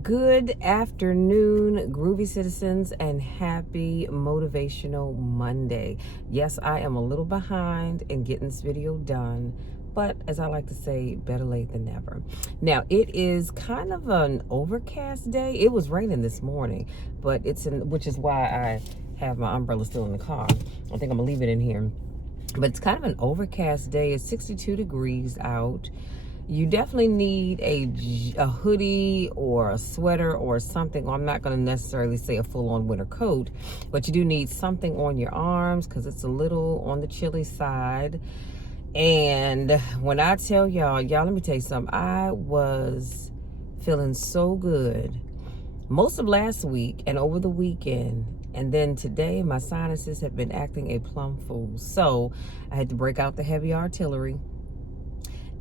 Good afternoon, groovy citizens, and happy Motivational Monday. Yes, I am a little behind in getting this video done, but as I like to say, better late than never. Now, it is kind of an overcast day. It was raining this morning, but which is why I have my umbrella still in the car. I think I'm gonna leave it in here. But it's kind of an overcast day. It's 62 degrees out. You definitely need a hoodie or a sweater or something. I'm not going to necessarily say a full-on winter coat, but you do need something on your arms because it's a little on the chilly side. And when I tell y'all, let me tell you something. I was feeling so good most of last week and over the weekend. And then today, my sinuses have been acting a plumb fool. So I had to break out the heavy artillery.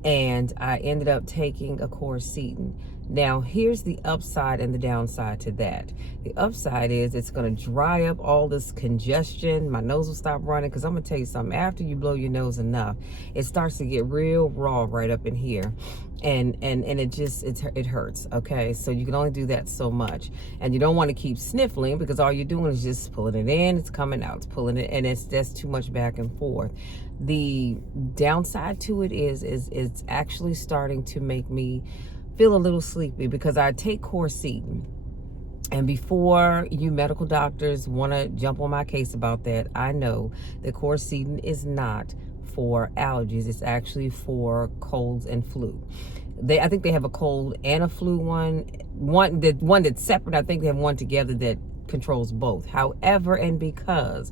And I ended up taking a quercetin. Now, here's the upside and the downside to that. The upside is it's going to dry up all this congestion. My nose will stop running because I'm going to tell you something. After you blow your nose enough, it starts to get real raw right up in here. And it hurts, okay? So you can only do that so much. And you don't want to keep sniffling because all you're doing is just pulling it in, it's coming out, it's pulling it, and that's too much back and forth. The downside to it is it's actually starting to make me feel a little sleepy because I take quercetin. And before you medical doctors want to jump on my case about that, I know that quercetin is not for allergies. It's actually for colds and flu. I think they have a cold and a flu one that's separate. I think they have one together that controls both. However, and because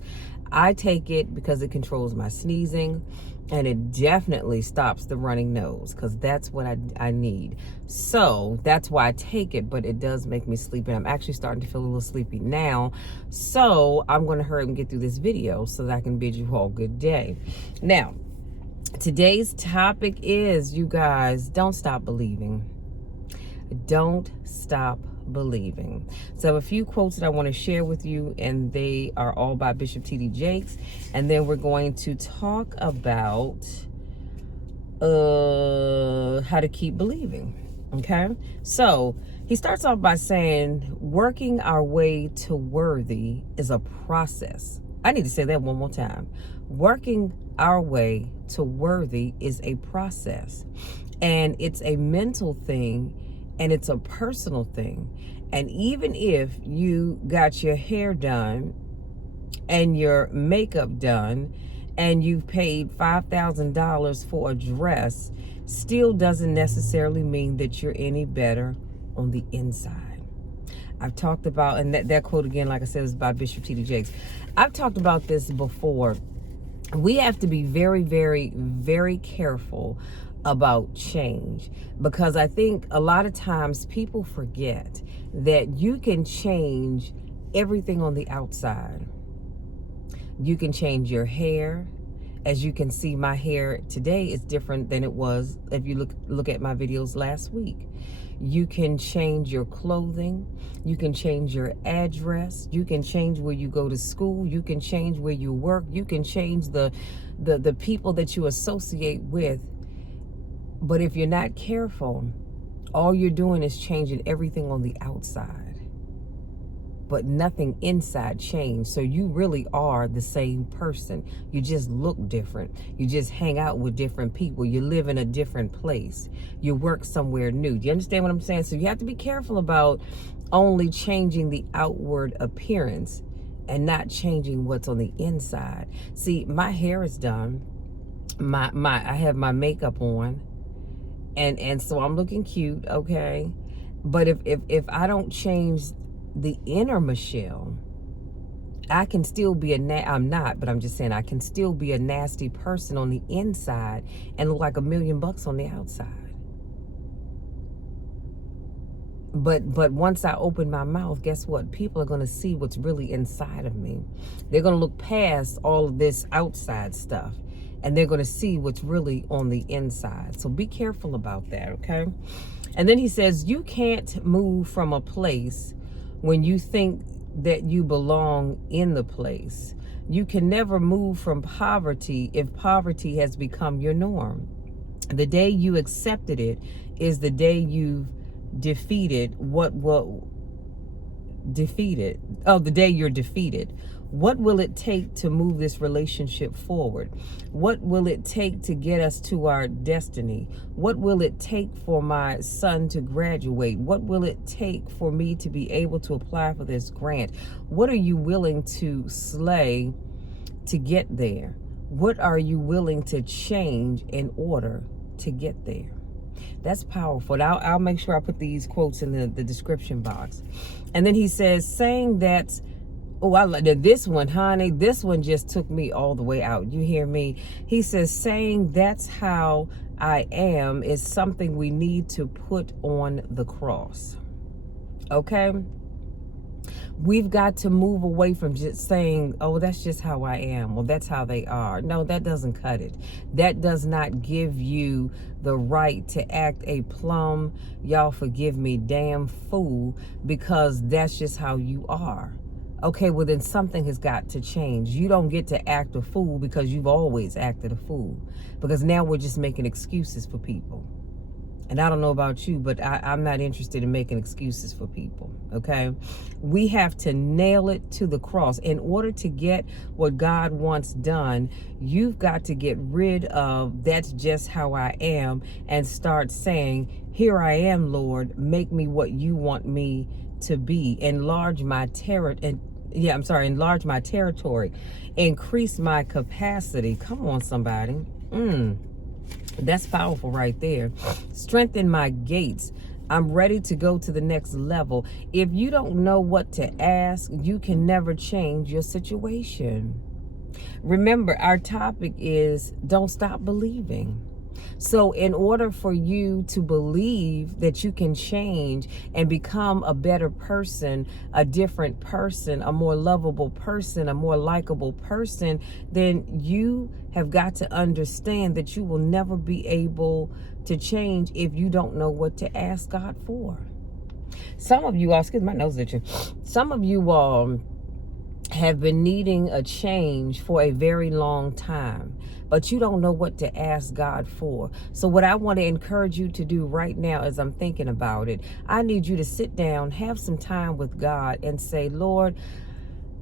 I take it because it controls my sneezing and it definitely stops the running nose because that's what I need. So that's why I take it, but it does make me sleepy. I'm actually starting to feel a little sleepy now. So I'm going to hurry and get through this video so that I can bid you all good day. Now, today's topic is, you guys, don't stop believing. Don't stop believing. So I have a few quotes that I want to share with you, and they are all by Bishop T.D. Jakes. And then we're going to talk about how to keep believing. Okay? So he starts off by saying, working our way to worthy is a process. I need to say that one more time. Working our way to worthy is a process. And it's a mental thing, and it's a personal thing. And even if you got your hair done and your makeup done and you've paid $5,000 for a dress, still doesn't necessarily mean that you're any better on the inside. I've talked about, and that quote again, like I said, is by Bishop T.D. Jakes. I've talked about this before. We have to be very, very, very careful about change, because I think a lot of times people forget that you can change everything on the outside. You can change your hair. As you can see, my hair today is different than it was if you look at my videos last week. You can change your clothing. You can change your address. You can change where you go to school. You can change where you work. You can change the people that you associate with. But if you're not careful, all you're doing is changing everything on the outside, but nothing inside changed. So you really are the same person. You just look different. You just hang out with different people. You live in a different place. You work somewhere new. Do you understand what I'm saying? So you have to be careful about only changing the outward appearance and not changing what's on the inside. See, my hair is done. I have my makeup on. And so I'm looking cute, okay? But if I don't change the inner Michelle, I can still be I'm not, but I'm just saying I can still be a nasty person on the inside and look like $1 million on the outside. But once I open my mouth, guess what? People are going to see what's really inside of me. They're going to look past all of this outside stuff, and they're going to see what's really on the inside. So be careful about that, okay? And then he says, you can't move from a place when you think that you belong in the place. You can never move from poverty if poverty has become your norm. The day you accepted it is the day you've defeated, the day you're defeated, what will it take to move this relationship forward? What will it take to get us to our destiny? What will it take for my son to graduate? What will it take for me to be able to apply for this grant? What are you willing to slay to get there? What are you willing to change in order to get there? That's powerful. And I'll make sure I put these quotes in the description box. And then he says, saying that, oh, I like this one, honey. This one just took me all the way out. You hear me? He says, saying that's how I am is something we need to put on the cross. Okay? We've got to move away from just saying, oh, that's just how I am. Well, that's how they are. No, that doesn't cut it. That does not give you the right to act a plumb, y'all forgive me, damn fool, because that's just how you are. Okay, well then something has got to change. You don't get to act a fool because you've always acted a fool. Because now we're just making excuses for people. And I don't know about you, but I'm not interested in making excuses for people, okay? We have to nail it to the cross. In order to get what God wants done, you've got to get rid of that's just how I am and start saying, here I am, Lord, make me what you want me to be. Enlarge my enlarge my territory. Increase my capacity. Come on, somebody. That's powerful right there. Strengthen my gates. I'm ready to go to the next level. If you don't know what to ask, you can never change your situation. Remember, our topic is don't stop believing. So in order for you to believe that you can change and become a better person, a different person, a more lovable person, a more likable person, then you have got to understand that you will never be able to change if you don't know what to ask God for. Some of you all, excuse my nose itching, some of you all have been needing a change for a very long time, but you don't know what to ask God for. So what I want to encourage you to do right now as I'm thinking about it, I need you to sit down, have some time with God and say, Lord,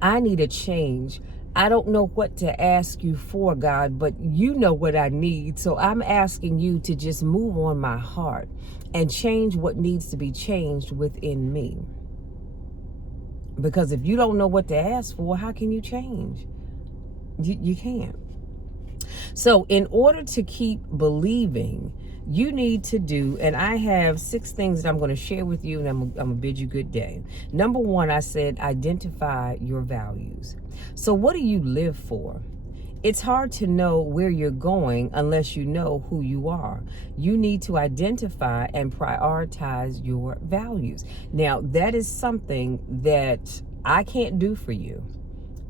I need a change. I don't know what to ask you for, God, but you know what I need. So I'm asking you to just move on my heart and change what needs to be changed within me. Because if you don't know what to ask for, how can you change? You can't. So in order to keep believing, you need to do, and I have 6 things that I'm going to share with you, and I'm going to bid you good day. Number 1, I said, identify your values. So what do you live for? It's hard to know where you're going unless you know who you are. You need to identify and prioritize your values. Now, that is something that I can't do for you.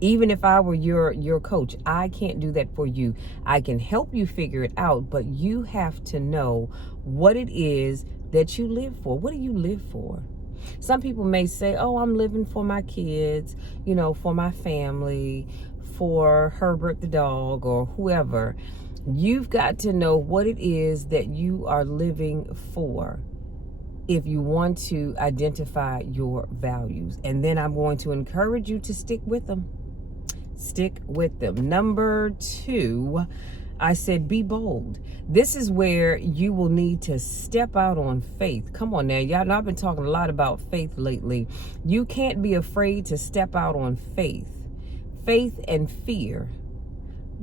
Even if I were your coach, I can't do that for you. I can help you figure it out, but you have to know what it is that you live for. What do you live for? Some people may say, oh, I'm living for my kids, for my family, for Herbert the dog or whoever. You've got to know what it is that you are living for if you want to identify your values. And then I'm going to encourage you to stick with them. Stick with them. Number 2, I said, be bold. This is where you will need to step out on faith. Come on now, y'all know I've been talking a lot about faith lately. You can't be afraid to step out on faith. Faith and fear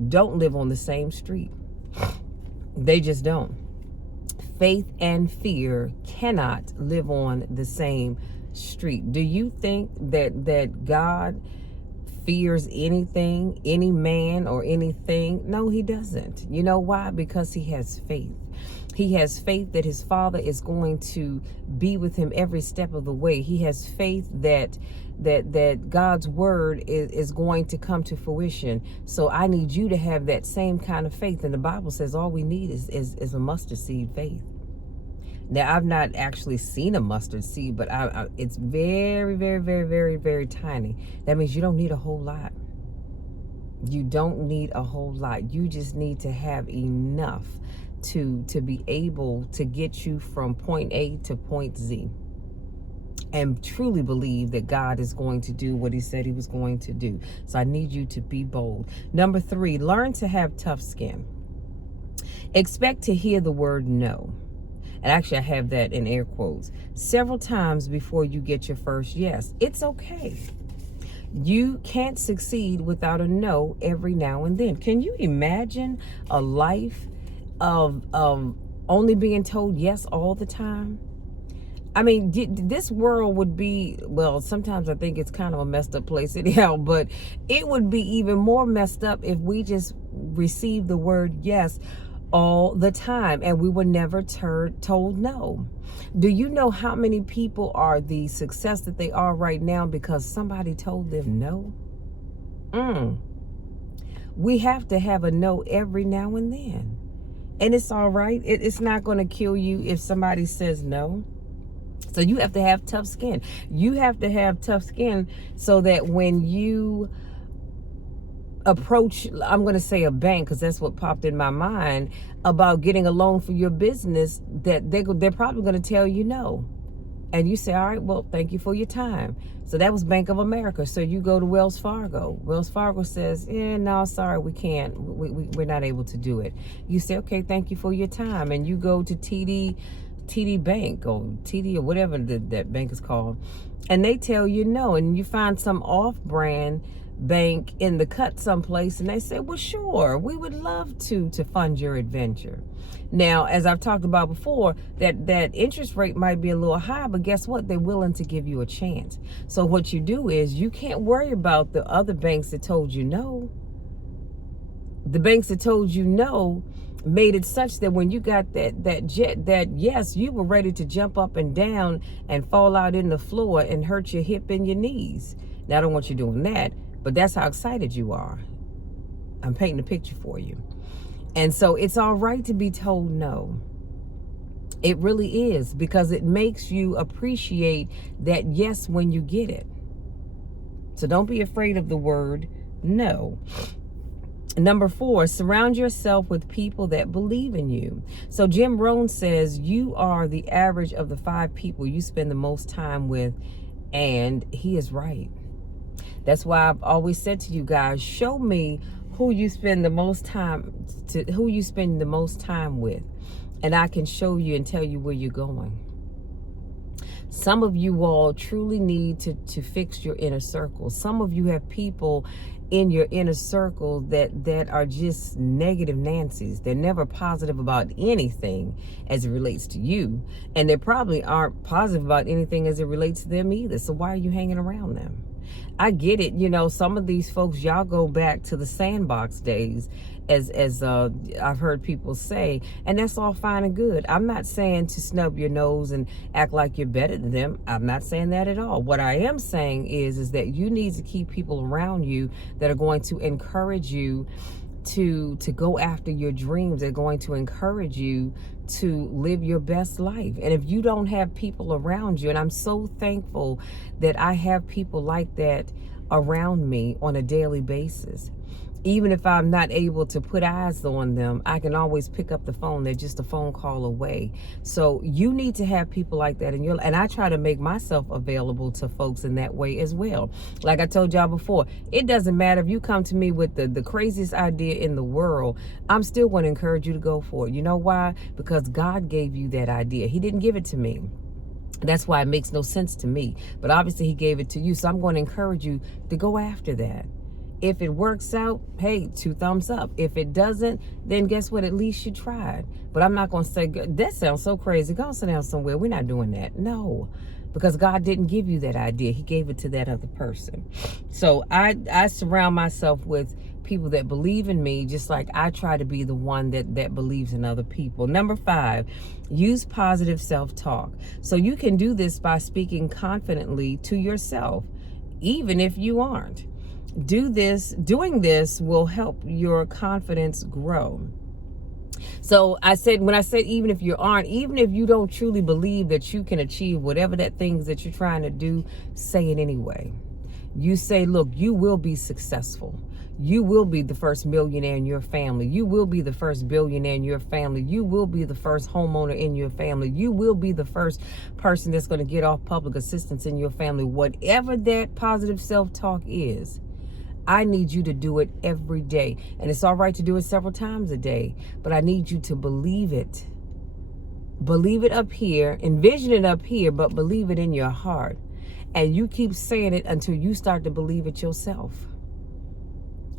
don't live on the same street. They just don't. Faith and fear cannot live on the same street. Do you think that God fears anything, any man or anything? No, he doesn't. You know why? Because he has faith. He has faith that his Father is going to be with him every step of the way. He has faith that God's word is going to come to fruition. So I need you to have that same kind of faith. And the Bible says all we need is a mustard seed faith. Now, I've not actually seen a mustard seed, but it's very, very, very, very, very tiny. That means you don't need a whole lot. You don't need a whole lot. You just need to have enough to be able to get you from point A to point Z, and truly believe that God is going to do what he said he was going to do. So I need you to be bold. Number 3, learn to have tough skin. Expect to hear the word no. And actually, I have that in air quotes, several times before you get your first yes. It's okay. You can't succeed without a no every now and then. Can you imagine a life of only being told yes all the time? I mean, this world would be, well, sometimes I think it's kind of a messed up place anyhow, but it would be even more messed up if we just received the word yes all the time and we were never told no. Do you know how many people are the success that they are right now because somebody told them no? We have to have a no every now and then. And it's all right. It's not going to kill you if somebody says no. So you have to have tough skin. You have to have tough skin so that when you approach, I'm going to say a bank, because that's what popped in my mind about getting a loan for your business, that they're probably going to tell you no. And you say, all right, well, thank you for your time. So that was Bank of America. So you go to Wells Fargo. Wells Fargo says, no, sorry, we can't. We're not able to do it. You say, okay, thank you for your time. And you go to TD Bank or TD or whatever that bank is called. And they tell you no. And you find some off-brand bank in the cut someplace, and they say, well, sure, we would love to fund your adventure. Now, as I've talked about before, that interest rate might be a little high, but guess what? They're willing to give you a chance. So what you do is you can't worry about the other banks that told you no. The banks that told you no made it such that when you got that yes, you were ready to jump up and down and fall out in the floor and hurt your hip and your knees. Now, I don't want you doing that, but that's how excited you are. I'm painting a picture for you. And so it's all right to be told no. It really is, because it makes you appreciate that yes when you get it. So don't be afraid of the word no. Number 4, surround yourself with people that believe in you. So Jim Rohn says you are the average of the 5 people you spend the most time with, and he is right. That's why I've always said to you guys, show me who you spend the most time with, and I can show you and tell you where you're going. Some of you all truly need to fix your inner circle. Some of you have people in your inner circle that are just negative Nancy's. They're never positive about anything as it relates to you, and they probably aren't positive about anything as it relates to them either. So why are you hanging around them? I get it. You know, some of these folks, y'all go back to the sandbox days, as I've heard people say, and that's all fine and good. I'm not saying to snub your nose and act like you're better than them. I'm not saying that at all. What I am saying is that you need to keep people around you that are going to encourage you to go after your dreams. They're going to encourage you to live your best life. And if you don't have people around you, and I'm so thankful that I have people like that around me on a daily basis. Even if I'm not able to put eyes on them, I can always pick up the phone. They're just a phone call away. So you need to have people like that in your life. And I try to make myself available to folks in that way as well. Like I told y'all before, it doesn't matter if you come to me with the craziest idea in the world. I'm still going to encourage you to go for it. You know why? Because God gave you that idea. He didn't give it to me. That's why it makes no sense to me. But obviously he gave it to you. So I'm going to encourage you to go after that. If it works out, hey, 2 thumbs up. If it doesn't, then guess what? At least you tried. But I'm not going to say, that sounds so crazy. Go sit down somewhere. We're not doing that. No, because God didn't give you that idea. He gave it to that other person. So I surround myself with people that believe in me, just like I try to be the one that believes in other people. Number 5, use positive self-talk. So you can do this by speaking confidently to yourself, even if you aren't. Doing this will help your confidence grow. So when I said even if you aren't, even if you don't truly believe that you can achieve whatever that things that you're trying to do, say it anyway. You say, look, you will be successful. You will be the first millionaire in your family. You will be the first billionaire in your family. You will be the first homeowner in your family. You will be the first person that's going to get off public assistance in your family. Whatever that positive self-talk is, I need you to do it every day. And it's all right to do it several times a day, but I need you to believe it. Believe it up here, envision it up here, but believe it in your heart. And you keep saying it until you start to believe it yourself.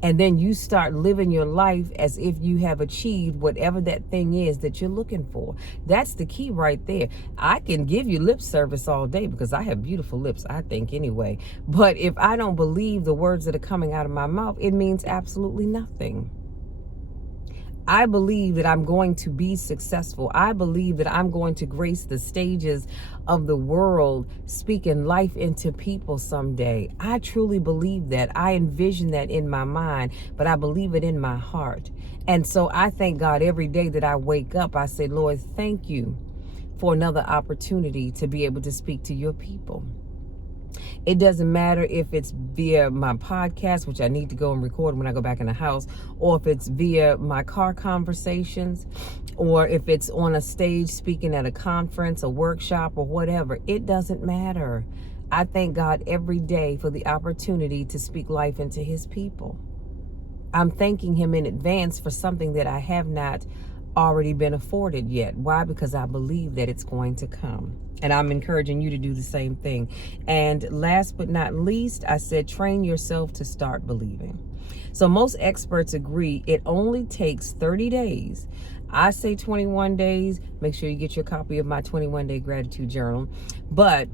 And then you start living your life as if you have achieved whatever that thing is that you're looking for. That's the key right there. I can give you lip service all day because I have beautiful lips, I think, anyway. But if I don't believe the words that are coming out of my mouth, it means absolutely nothing. I believe that I'm going to be successful. I believe that I'm going to grace the stages of the world, speaking life into people someday. I truly believe that. I envision that in my mind, but I believe it in my heart. And so I thank God every day that I wake up. I say, Lord, thank you for another opportunity to be able to speak to your people. It doesn't matter if it's via my podcast, which I need to go and record when I go back in the house, or if it's via my car conversations, or if it's on a stage speaking at a conference, a workshop, or whatever. It doesn't matter. I thank God every day for the opportunity to speak life into his people. I'm thanking him in advance for something that I have not already been afforded yet. Why? Because I believe that it's going to come. And I'm encouraging you to do the same thing. And last but not least, I said, train yourself to start believing. So most experts agree it only takes 30 days. I say 21 days. Make sure you get your copy of my 21-day gratitude journal. But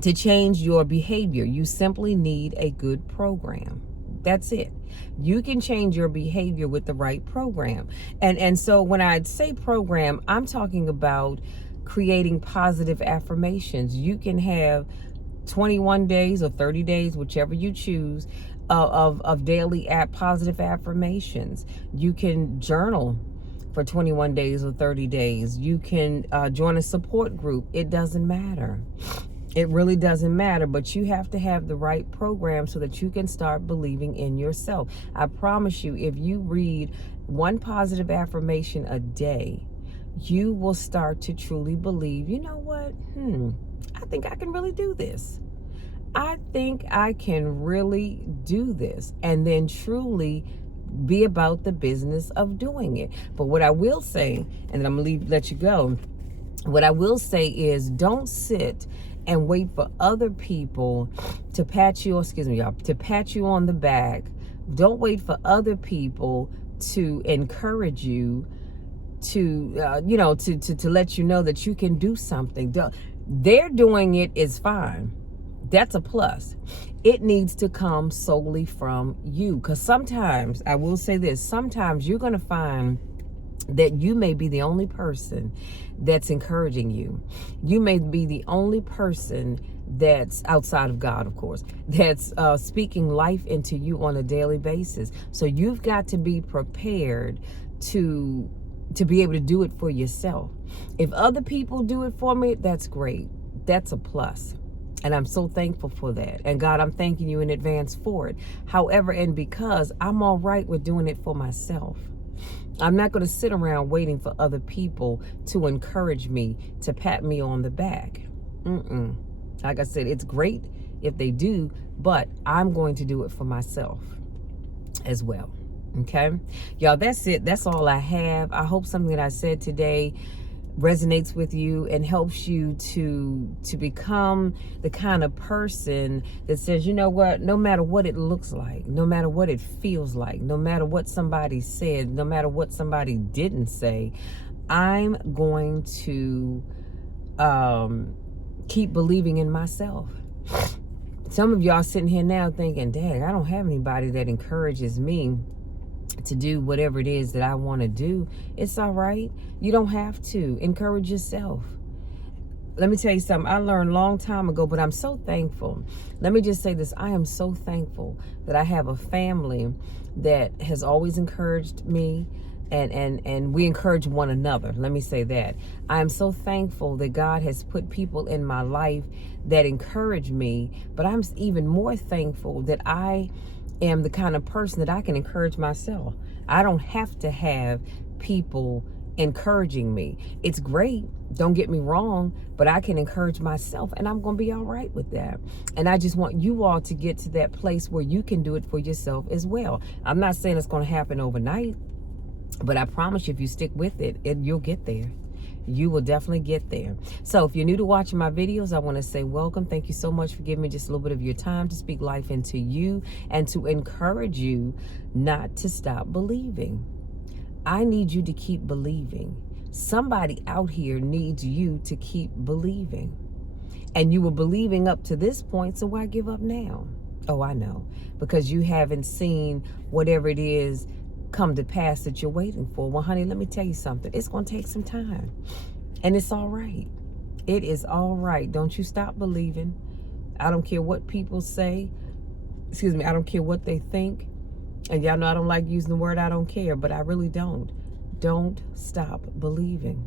to change your behavior, you simply need a good program. That's it. You can change your behavior with the right program. And so when I say program, I'm talking about creating positive affirmations. You can have 21 days or 30 days, whichever you choose, of daily positive affirmations. You can journal for 21 days or 30 days. You can join a support group. It doesn't matter. It really doesn't matter, but you have to have the right program so that you can start believing in yourself. I promise you, if you read one positive affirmation a day, you will start to truly believe, you know what? I think I can really do this. I think I can really do this. And then truly be about the business of doing it. But what I will say, and then I'm going to let you go. What I will say is don't sit and wait for other people to pat you, to pat you on the back. Don't wait for other people to encourage you, to let you know that you can do something. They're doing it is fine. That's a plus. It needs to come solely from you. Because sometimes, I will say this, sometimes you're going to find that you may be the only person that's encouraging you. You may be the only person that's outside of God, of course, that's speaking life into you on a daily basis. So you've got to be prepared to be able to do it for yourself. If other people do it for me, that's great. That's a plus. And I'm so thankful for that. And God, I'm thanking you in advance for it. However, and because I'm all right with doing it for myself. I'm not going to sit around waiting for other people to encourage me, to pat me on the back. Like I said, it's great if they do, but I'm going to do it for myself as well. Okay, y'all, that's it. That's all I have. I hope something that I said today resonates with you and helps you to become the kind of person that says, you know what, no matter what it looks like, no matter what it feels like, no matter what somebody said, no matter what somebody didn't say, I'm going to keep believing in myself. Some of y'all sitting here now thinking, dang, I don't have anybody that encourages me to do whatever it is that I want to do. It's all right. You don't have to. Encourage yourself. Let me tell you something I learned a long time ago, but I'm so thankful. Let me just say this. I am so thankful that I have a family that has always encouraged me, and we encourage one another. Let me say that. I am so thankful that God has put people in my life that encourage me, but I'm even more thankful that I am the kind of person that I can encourage myself. I don't have to have people encouraging me. It's great, don't get me wrong, but I can encourage myself, and I'm going to be all right with that. And I just want you all to get to that place where you can do it for yourself as well. I'm not saying it's going to happen overnight, but I promise you, if you stick with it, you'll get there. You will definitely get there. So if you're new to watching my videos, I want to say welcome. Thank you so much for giving me just a little bit of your time to speak life into you and to encourage you not to stop believing. I need you to keep believing. Somebody out here needs you to keep believing. And you were believing up to this point, so why give up now? Oh, I know. Because you haven't seen whatever it is come to pass that you're waiting for. Well, honey, let me tell you something. It's going to take some time. And it's all right. It is all right. Don't you stop believing. I don't care what people say. Excuse me. I don't care what they think. And y'all know I don't like using the word I don't care, but I really don't. Don't stop believing.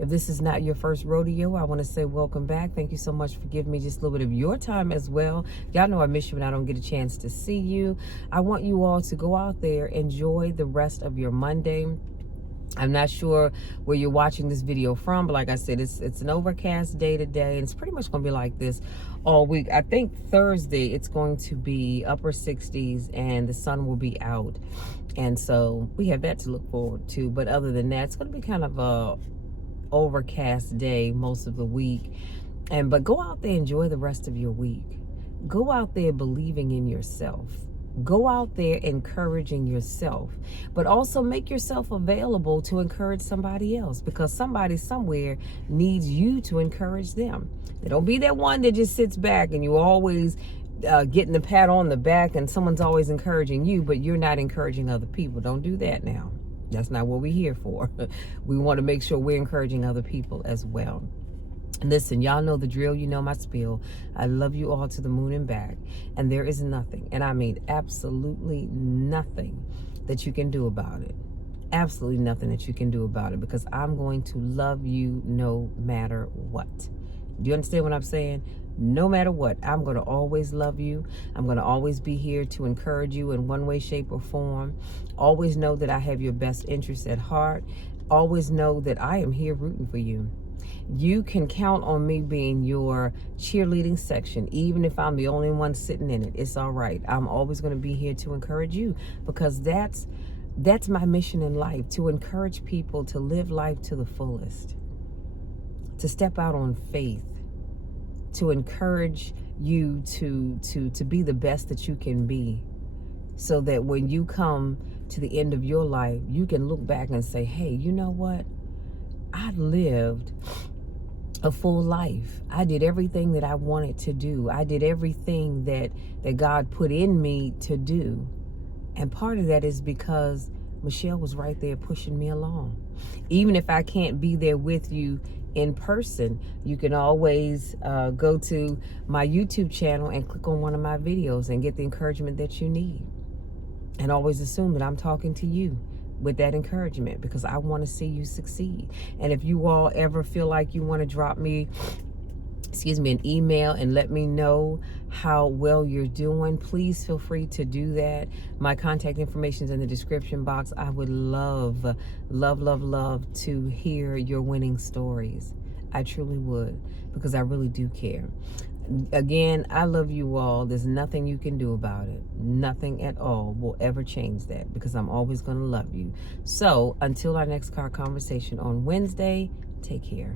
If this is not your first rodeo, I want to say welcome back. Thank you so much for giving me just a little bit of your time as well. Y'all know I miss you when I don't get a chance to see you. I want you all to go out there, enjoy the rest of your Monday. I'm not sure where you're watching this video from, but like I said, it's an overcast day today, and it's pretty much going to be like this all week. I think Thursday it's going to be upper 60s and the sun will be out, and so we have that to look forward to. But other than that, it's going to be kind of a overcast day most of the week. But go out there, enjoy the rest of your week. Go out there believing in yourself. Go out there encouraging yourself, but also make yourself available to encourage somebody else, because somebody somewhere needs you to encourage them. Don't be that one that just sits back and you always getting the pat on the back and someone's always encouraging you, but you're not encouraging other people. Don't do that now. That's not what we're here for. We want to make sure we're encouraging other people as well. Listen, y'all know the drill. You know my spiel. I love you all to the moon and back. And there is nothing, and I mean absolutely nothing, that you can do about it. Absolutely nothing that you can do about it, because I'm going to love you no matter what. Do you understand what I'm saying? No matter what, I'm going to always love you. I'm going to always be here to encourage you in one way, shape, or form. Always know that I have your best interests at heart. Always know that I am here rooting for you. You can count on me being your cheerleading section, even if I'm the only one sitting in it. It's all right. I'm always going to be here to encourage you, because that's my mission in life, to encourage people to live life to the fullest, to step out on faith, to encourage you to be the best that you can be, so that when you come to the end of your life, you can look back and say, hey, you know what? I lived a full life. I did everything that I wanted to do. I did everything that God put in me to do. And part of that is because Michelle was right there pushing me along. Even if I can't be there with you in person, you can always go to my YouTube channel and click on one of my videos and get the encouragement that you need. And always assume that I'm talking to you with that encouragement, because I want to see you succeed. And if you all ever feel like you want to drop me, an email and let me know how well you're doing, please feel free to do that. My contact information is in the description box. I would love, love, love, love to hear your winning stories. I truly would, because I really do care. Again, I love you all. There's nothing you can do about it. Nothing at all will ever change that, because I'm always going to love you. So until our next car conversation on Wednesday, take care.